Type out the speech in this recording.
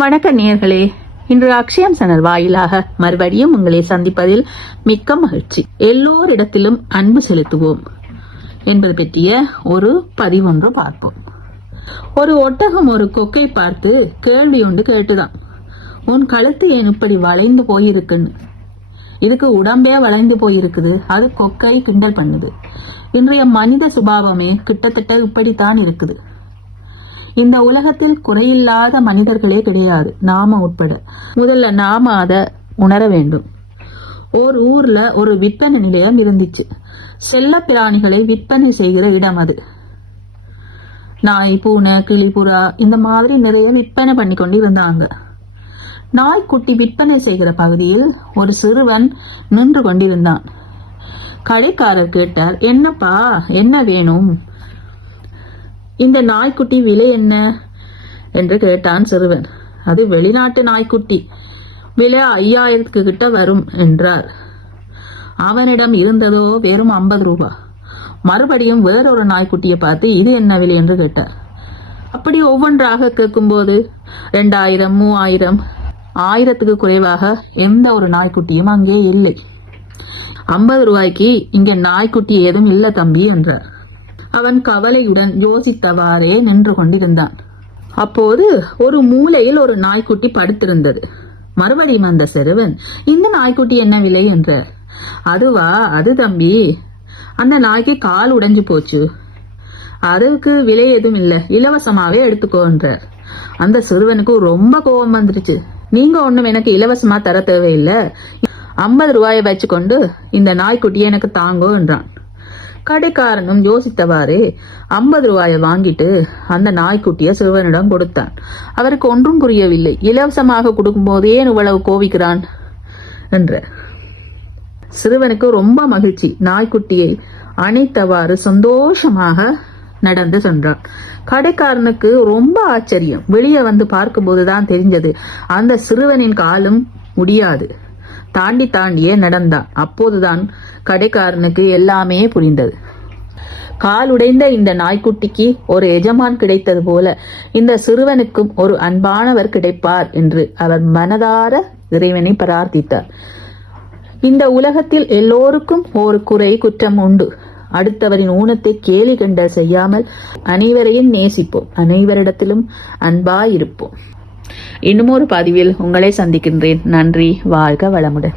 வணக்க நேயர்களே, இன்று அக்ஷயம் சேனல் வாயிலாக மறுபடியும் உங்களை சந்திப்பதில் மிக்க மகிழ்ச்சி. எல்லோரிடத்திலும் அன்பு செலுத்துவோம் என்பது பற்றிய ஒரு பதிவொன்று பார்ப்போம். ஒரு ஒட்டகம் ஒரு கொக்கை பார்த்து கேள்வி ஒன்று கேட்டுதான், உன் கழுத்து ஏன் இப்படி வளைந்து போயிருக்குன்னு. இதுக்கு உடம்பே வளைந்து போயிருக்குது, அது கொக்கை கிண்டல் பண்ணுது. இன்றைய மனித சுபாவமே கிட்டத்தட்ட இப்படித்தான் இருக்குது. இந்த உலகத்தில் குறையில்லாத மனிதர்களே கிடையாது, நாம உட்பட. முதல்ல நாம அதை உணர வேண்டும். ஒரு ஊர்ல ஒரு விற்பனை நிலையம் இருந்துச்சு. செல்ல பிராணிகளை விற்பனை செய்கிற இடம் அது. நாய், பூனை, கிளி, புறா இந்த மாதிரி நிறைய விற்பனை பண்ணி கொண்டு இருந்தாங்க. நாய்க்குட்டி விற்பனை செய்கிற பகுதியில் ஒரு சிறுவன் நின்று கொண்டிருந்தான். கடைக்காரர் கேட்டார், என்னப்பா, என்ன வேணும்? இந்த நாய்க்குட்டி விலை என்ன என்று கேட்டான் சிறுவன். அது வெளிநாட்டு நாய்க்குட்டி, விலை 5000 கிட்ட வரும் என்றார். அவனிடம் இருந்ததோ வெறும் 50 ரூபாய். மறுபடியும் வேறொரு நாய்க்குட்டியை பார்த்து இது என்ன விலை என்று கேட்டார். அப்படி ஒவ்வொன்றாக கேட்கும்போது 2000, 3000, 1000க்கு குறைவாக எந்த ஒரு நாய்க்குட்டியும் அங்கே இல்லை. 50 ரூபாய்க்கு இங்க நாய்க்குட்டி ஏதும் இல்ல தம்பி என்றார். அவன் கவலையுடன் யோசித்தவாறே நின்று கொண்டிருந்தான். அப்போது ஒரு மூலையில் ஒரு நாய்க்குட்டி படுத்திருந்தது. மறுபடியும் அந்த சிறுவன், இந்த நாய்க்குட்டி என்ன விலை என்றார். அதுவா, அது தம்பி, அந்த நாய்க்கு கால் உடைஞ்சு போச்சு, அதுக்கு விலை எதுவும் இல்லை, இலவசமாவே எடுத்துக்கோ என்றார். அந்த சிறுவனுக்கு ரொம்ப கோபம் வந்துருச்சு. நீங்க ஒண்ணும் எனக்கு இலவசமா தர தேவையில்லை, 50 ரூபாயை வச்சுக்கொண்டு இந்த நாய்க்குட்டியை எனக்கு தாங்கோ என்றான். கடைக்காரனும் யோசித்தவாறே 50 ரூபாயை வாங்கிட்டு அந்த நாய்க்குட்டிய சிறுவனிடம் கொடுத்தான். அவருக்கு ஒன்றும் புரியவில்லை. இலவசமாக கொடுக்கும் போது ஏன் இவ்வளவு கோபிக்கிறான் என்ற. சிறுவனுக்கு ரொம்ப மகிழ்ச்சி. நாய்க்குட்டியை அணைத்தவாறு சந்தோஷமாக நடந்து சென்றான். கடைக்காரனுக்கு ரொம்ப ஆச்சரியம். வெளியே வந்து பார்க்கும்போதுதான் தெரிஞ்சது, அந்த சிறுவனின் காலும் முடியாது. தாண்டியே நடந்தான். அப்போதுதான் கடைக்காரனுக்கு எல்லாமே புரிந்தது. கால் உடைந்த இந்த நாய்க்குட்டிக்கு ஒரு எஜமான் கிடைத்தது போல இந்த சிறுவனுக்கும் ஒரு அன்பானவர் கிடைப்பார் என்று அவர் மனதார இறைவனை பிரார்த்தித்தார். இந்த உலகத்தில் எல்லோருக்கும் ஒரு குறை, குற்றம் உண்டு. அடுத்தவரின் ஊனத்தை கேலி கிண்டல் செய்யாமல் அனைவரையும் நேசிப்போம், அனைவரிடத்திலும் அன்பாயிருப்போம். இன்னும் ஒரு பதிவில் உங்களை சந்திக்கின்றேன். நன்றி. வாழ்க வளமுடன்.